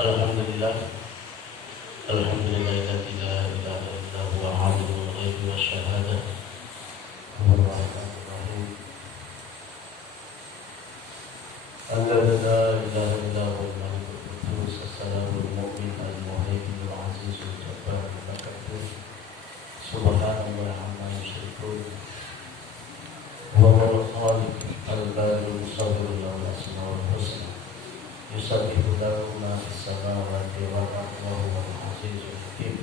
Alhamdulillah, alhamdulillahilladzi la ilaha illa huwa alimul ghaibi wasyahadah, huwal rahmanur rahim. Alladzi la ilaha illa huwal malikul quddus, as-salamul mu'min al-muhaiminul azizul jabbarul mutakabbir. Subhanallah amma yusyrikun. Huwal khaliq al-barul musawwir lahu al-asmaul husna. Yusabbihu lahu ma fis samawati wal ardi wa huwal azizul hakim.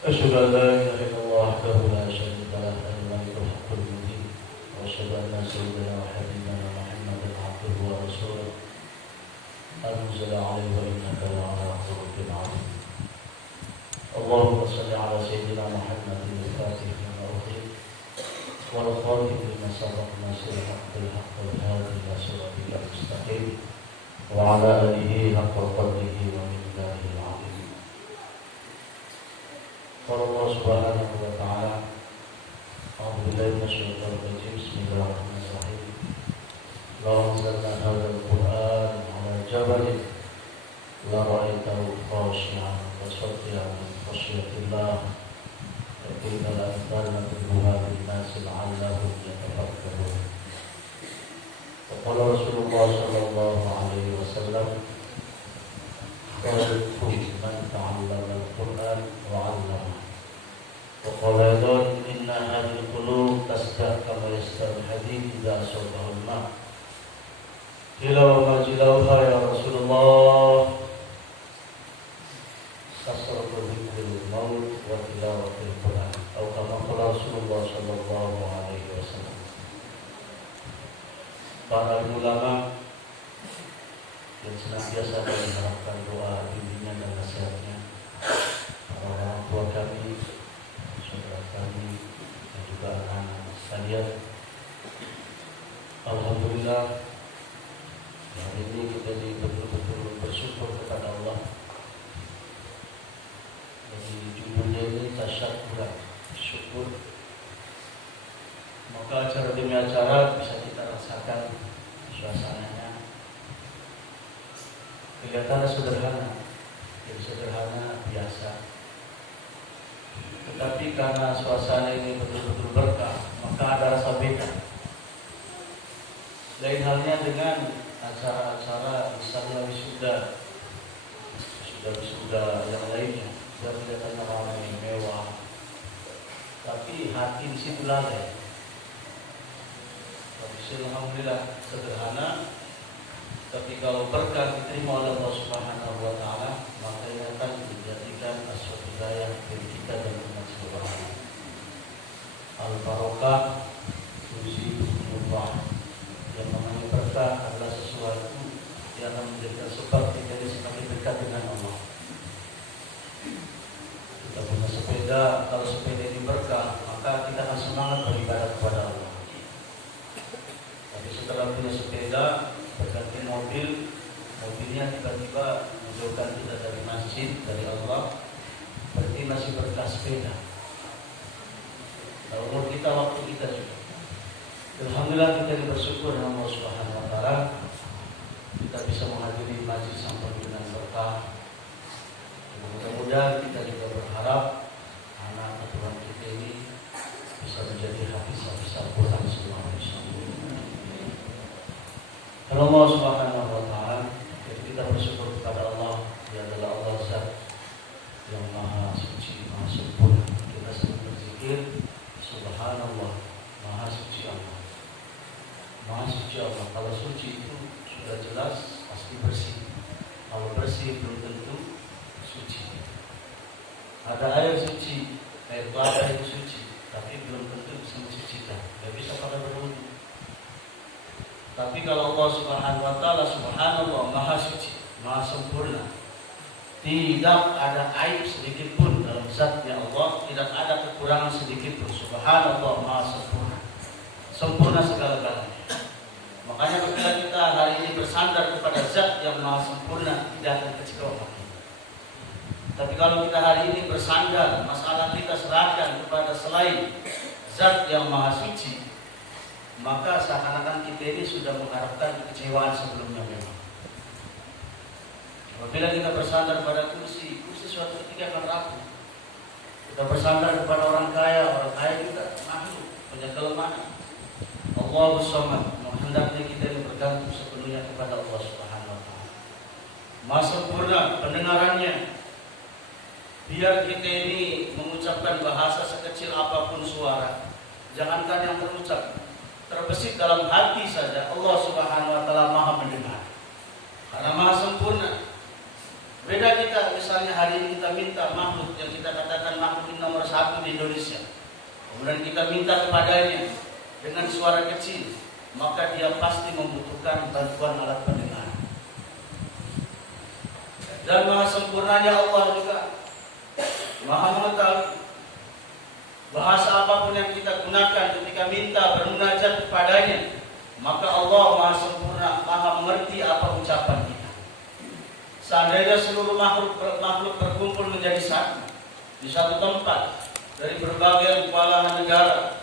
Asyhadu an la ilaha illallah wahdahu la syarika lahu al-malikul haqqul mubin. Wa asyhadu anna sayyidana wa habibana Muhammadan abduhu wa rasuluh. Anzala alaihi wa innaka la'ala khuluqin 'azim. Allahumma shalli ala sayyidina Muhammadin al-fatih lima ughliq wal khatim lima sabaq nasir haqqil haqq wal hadi ila siratil mustaqim wa ala alihi haqqa qadrihi wa miqdarihi al-'azim. Qala Allah subhanahu wa ta'ala, a'udzu billahi minasyaitonir rajim. Bismillahirrahmanirrahim. Law anzalna hadzal qur'ana 'ala jabalin la ra'aitahu khashi'an mutasaddian min khashyatillah. وَإِنَّ الْأَمْثَالَ نَضْرِبُهَا لِلنَّاسِ لَعَلَّهُمْ يَتَفَكَّرُونَ. وقال رسول الله صلى الله عليه وسلم: خيركم من تعلم القرآن وعلمه. وقال أيضا: إن هذه القلوب تسدح كما يسدح الحديد إذا أصابه الماء. قيل وما جلاؤها يا رسول الله؟ كثرة ذكر الموت وتلاوة القرآن، أو كما قال رسول الله صلى الله عليه وسلم. Para ulama yang senantiasa mengharapkan doa, bimbingan dan nasihatnya, para orang tua kami, saudara kami, dan juga anak-anak sekalian. Alhamdulillah, hari ini kita betul-betul bersyukur kepada Allah. Jadi judulnya ini tasyakuran, syukur. Maka acara demi acara bisa kita rasakan suasananya. Kelihatannya sederhana, jadi sederhana biasa. Tetapi karena suasana ini betul-betul berkah, maka ada rasa beda. Lain halnya dengan acara-acara misalnya wisuda yang lainnya. Dan kelihatannya ramai, mewah, tapi hati di situ lalai. Tapi alhamdulillah sederhana, tapi kalau berkah diterima oleh Allah Subhanahu wa Ta'ala, maka ini akan menjadikan suatu hidayah bagi kita dan umat seluruhnya. Al-Barokah, Fuzi, Mubah, yang namanya berkah adalah sesuatu yang akan menjadikan sebab kita ini semakin dekat dengan Allah. Kita punya sepeda, kalau sepeda ini berkah, maka kita akan semangat beribadah kepada Allah. Tapi setelah punya sepeda, berganti mobilnya tiba-tiba menjauhkan kita dari masjid, dari Allah, berarti masih berkah sepeda. Nah, umur kita, waktu kita juga. Alhamdulillah kita bersyukur dengan Allah Subhanahu wa Ta'ala, kita bisa menghadiri majlis sampai dengan berkah. Mudah-mudahan kita juga berharap anak keturunan kita ini bisa menjadi hafiz-hafiz Al-Quran semua. Kalau Allah Subhanahu wa Ta'ala, jadi kita bersyukur kepada Allah. Dia adalah Allah Zat yang Maha Suci, Maha Sempurna. Kita sering berzikir Subhanallah, Maha Suci Allah, Maha Suci Allah. Kalau suci itu sudah jelas pasti bersih. Kalau bersih belum tentu suci. Ada air suci, air telaga itu suci, tapi belum tentu bisa mensucikan. Tidak bisa pada berwudu. Tapi kalau Allah Subhanahu wa Ta'ala, Subhanallah, Maha Suci, Maha Sempurna, tidak ada aib sedikit pun dalam zatnya Allah, tidak ada kekurangan sedikit pun. Subhanallah, Maha Sempurna, sempurna segala-galanya. Makanya ketika kita hari ini bersandar kepada zat yang Maha Sempurna, tidak akan kecewa. Tapi kalau kita hari ini bersandar, masalah kita serahkan kepada selain zat yang Maha Suci, maka seakan-akan kita ini sudah mengharapkan kekecewaan sebelumnya memang. Apabila kita bersandar pada kursi suatu ketika akan rapuh. Kita bersandar kepada orang kaya kita makhluk, punya kelemahan. Allahu Samad, hendaknya kita ini bergantung sepenuhnya kepada Allah Subhanahu wa taala. Maha sempurna pendengarannya. Biar kita ini mengucapkan bahasa sekecil apapun suara, jangankan yang terucap, terbesit dalam hati saja, Allah Subhanahu wa taala Maha mendengar. Karena Maha sempurna. Beda kita, misalnya hari ini kita minta makhluk yang kita katakan makhluk nomor 1 di Indonesia. Kemudian kita minta kepadanya dengan suara kecil, maka dia pasti membutuhkan bantuan alat pendengar. Dan Maha sempurnanya Allah juga Maha mengetahui bahasa apapun yang kita gunakan ketika minta bermunajat kepadanya, maka Allah Maha sempurna, Maha mengerti apa ucapan kita. Seandainya seluruh makhluk berkumpul menjadi satu di satu tempat dari berbagai belahan negara,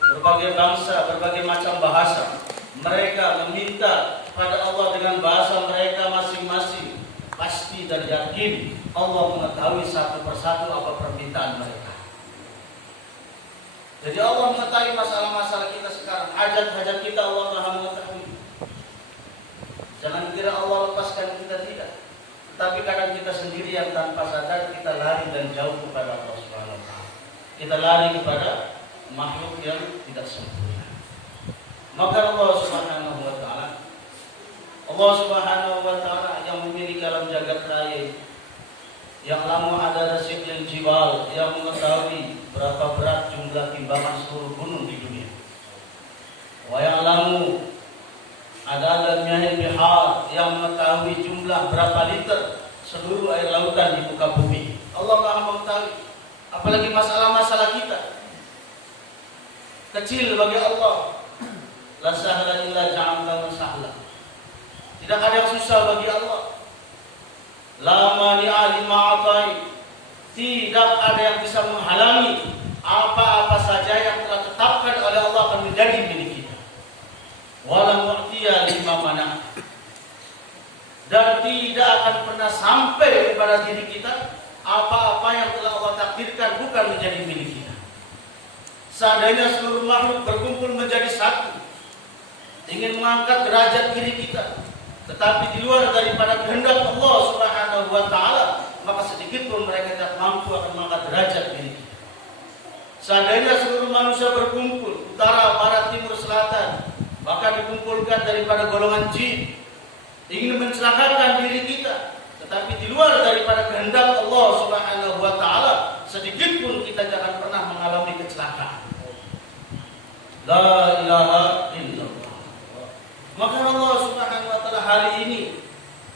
berbagai bangsa, berbagai macam bahasa, mereka meminta kepada Allah dengan bahasa mereka masing-masing, pasti dan yakin Allah mengetahui satu persatu apa permintaan mereka. Jadi Allah mengetahui masalah-masalah kita sekarang, hajat-hajat kita Allah Maha mengetahui. Jangan kira Allah lepaskan kita, tidak. Tapi kadang kita sendiri yang tanpa sadar kita lari dan jauh kepada Allah Subhanahu wa taala. Kita lari kepada makhluk yang tidak sempurna. Maka Allah Subhanahu wa taala yang memiliki alam jagat raya, yang lamu ada nasib yang jibal, yang mengetahui berapa berat jumlah timbangan seluruh gunung di dunia. Wa yang lamu ada dalamnya bihar, yang mengetahui jumlah berapa liter seluruh air lautan di muka bumi. Allah Maha mengetahui. Apalagi masalah-masalah kita kecil bagi Allah. La sahla illa ja'alna sahla. Tidak ada yang susah bagi Allah. La mani'a lima atai. Tidak ada yang bisa menghalangi apa-apa saja yang telah ditetapkan oleh Allah akan menjadi milik kita. Wala mu'tiya lima mana. Dan tidak akan pernah sampai kepada diri kita apa-apa yang telah Allah takdirkan bukan menjadi milik kita. Seandainya seluruh makhluk berkumpul menjadi satu, ingin mengangkat derajat diri kita, tetapi di luar daripada kehendak Allah Subhanahu wa taala, maka sedikit pun mereka tidak mampu akan mengangkat derajat diri kita. Seandainya seluruh manusia berkumpul, utara, barat, timur, selatan, maka dikumpulkan daripada golongan jin, ingin mencelakakan diri kita, tetapi di luar daripada kehendak Allah Subhanahu wa taala, sedikit pun kita jangan pernah mengalami kecelakaan. La ilaha illallah. Maka Allah Subhanahu wa taala hari ini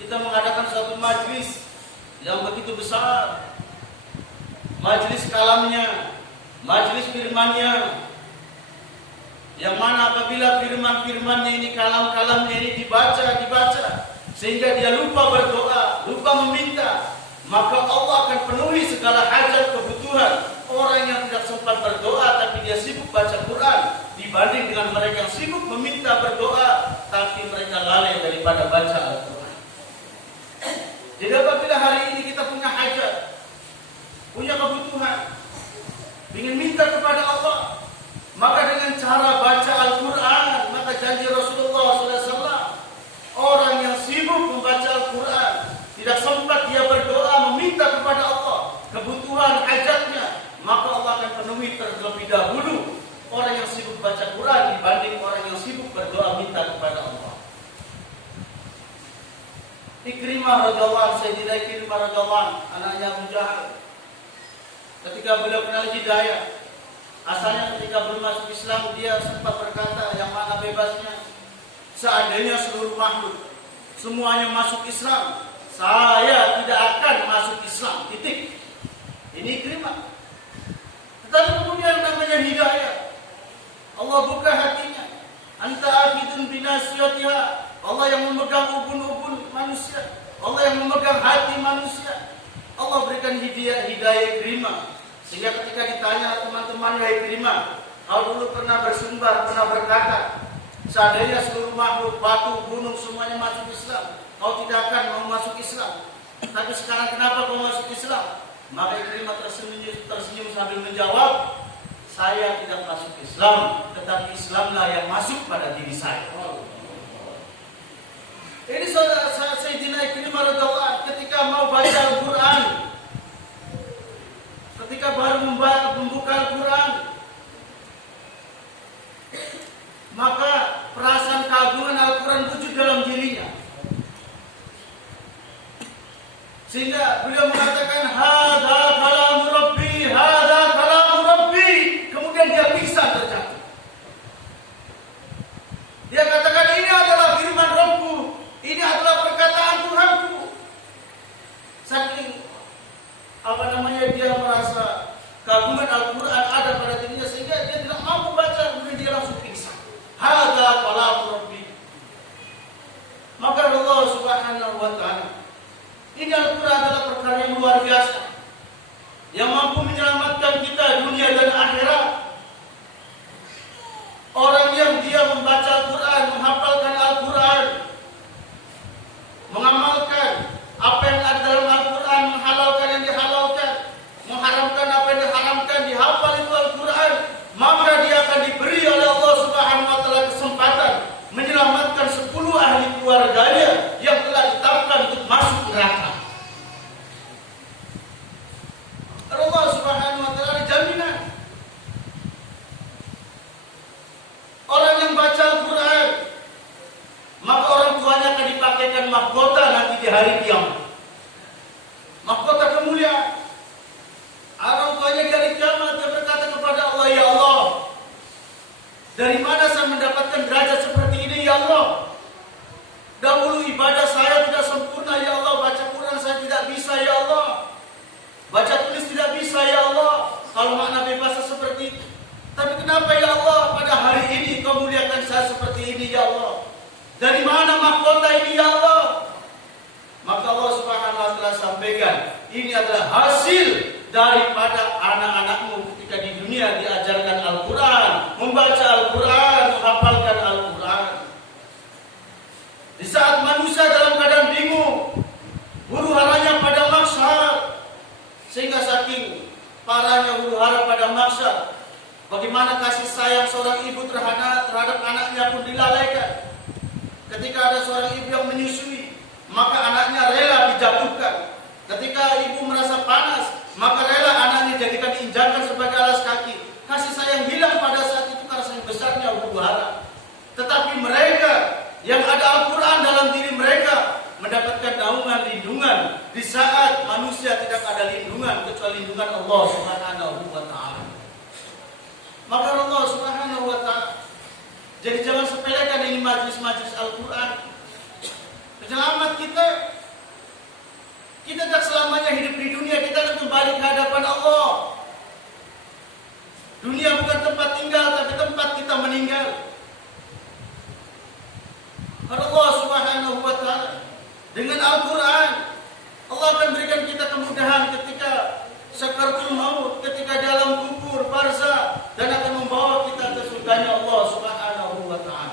kita mengadakan suatu majlis yang begitu besar. Majlis kalamnya, majlis firman-Nya, yang mana apabila firman-firmannya ini, kalam-kalamnya ini dibaca sehingga dia lupa berdoa, lupa meminta, maka Allah akan penuhi segala hajat kebutuhan orang yang tidak sempat berdoa tapi dia sibuk baca Quran, dibanding dengan mereka yang sibuk meminta berdoa tapi mereka lalai daripada baca Al-Quran. Jadi apabila hari ini kita punya hajat, punya kebutuhan, ingin minta kepada Allah, maka dengan cara baca Al-Quran, maka janji Rasulullah SAW, orang yang sibuk membaca Al-Quran, tidak sempat dia berdoa meminta kepada Allah kebutuhan hajatnya, maka Allah akan penuhi terlebih dahulu orang yang sibuk baca Quran dibanding orang yang sibuk berdoa minta kepada Allah. Ikrimah radhiyallahu anhu, Sayyidina Ikrimah radhiyallahu anhu, anaknya Abu Jahal, ketika beliau kenal hidayah, asalnya ketika belum masuk Islam dia sempat berkata, yang mana bebasnya, seandainya seluruh makhluk semuanya masuk Islam, saya tidak akan masuk Islam, titik. Ini Ikrimah. Tetapi kemudian namanya hidayah, Allah buka hatinya. Anta afidun binasiyatiha, Allah yang memegang ubun-ubun manusia, Allah yang memegang hati manusia. Allah berikan hidayah Ikrimah, sehingga ketika ditanya teman-temannya Ikrimah, kau dulu pernah bersumbar, pernah berkata, Seandainya seluruh makhluk, batu, gunung semuanya masuk Islam, kau tidak akan mau masuk Islam. Tapi sekarang kenapa kau masuk Islam? Maka Ikrimah tersenyum sambil menjawab, saya tidak masuk Islam, tetapi Islamlah yang masuk pada diri saya. Ini Sayyidina Ikrimah radhiyallahu anhu ketika mau baca Al-Quran, ketika baru membuka Al-Quran, maka perasaan keagungan Al-Quran wujud dalam dirinya. Sehingga beliau mengatakan, hadza kalamu Rabbi, hadza kalamu Rabbi. Kemudian dia pingsan terjatuh. Dia katakan, ini adalah firman Rabbku, ini adalah perkataan Tuhanku. Saking dia merasa keagungan Al-Quran ada pada dirinya sehingga dia tidak mampu baca, kemudian dia langsung pingsan. Hadza kalamu Rabbi. Maka Allah Subhanahu wa taala, ini Al-Quran adalah perkara yang luar biasa yang mampu menyelamatkan kita dunia dan akhirat. Orang yang dia membaca Al-Quran, menghafalkan Al-Quran, mengamalkan apa yang ada dalam Al-Quran, menghalalkan yang dihalalkan, mengharamkan apa yang diharamkan, dihafal itu Al-Quran, maka dia akan diberi oleh Allah Subhanahu wa taala kesempatan menyelamatkan 10 ahli keluarganya yang telah ditetapkan untuk masuk neraka. Allah Subhanahu wa taala jaminan. Orang yang baca Al-Quran, maka orang tuanya akan dipakaikan mahkota nanti di hari kiamat. Mahkota kemuliaan. Orang tuanya di hari kiamat dia berkata kepada Allah, ya Allah, dari mana saya mendapatkan derajat seperti ini ya Allah? Dahulu ibadah saya tidak sempurna ya Allah, baca Quran saya tidak bisa ya Allah, baca tulis tidak bisa ya Allah, kalau makna bebas seperti itu. Tapi kenapa ya Allah pada hari ini kau muliakan saya seperti ini ya Allah? Dari mana mahkota ini ya Allah? Maka Allah Subhanahu wa taala sampaikan, ini adalah hasil daripada anak-anakmu ketika di dunia diajarkan Al-Quran, membaca Al-Quran, menghafalkan Al-Quran. Di saat manusia dalam keadaan bingung, huru haranya pada mahsyar, sehingga saking parahnya huru hara pada mahsyar, bagaimana kasih sayang seorang ibu terhadap anaknya pun dilalaikan. Ketika ada seorang ibu yang menyusui, maka anaknya rela dijatuhkan. Ketika ibu merasa panas, maka rela anaknya jadikan diinjakkan sebagai alas kaki. Kasih sayang hilang pada saat itu karena saking besarnya huru hara. Tetapi mereka yang ada Al-Quran dalam diri mereka mendapatkan naungan lindungan di saat manusia tidak ada lindungan kecuali lindungan Allah Subhanahu wa taala. Maka Allah Subhanahu wa taala, jadi jangan sepelekan ini majlis-majlis Al-Quran. Penyelamat kita tak selamanya hidup di dunia, kita akan kembali ke hadapan Allah. Dunia bukan tempat tinggal, tapi tempat kita meninggal. Allah Subhanahu wa taala dengan Al-Quran, Allah akan berikan kita kemudahan ketika sakaratul maut, ketika dalam kubur, barzakh.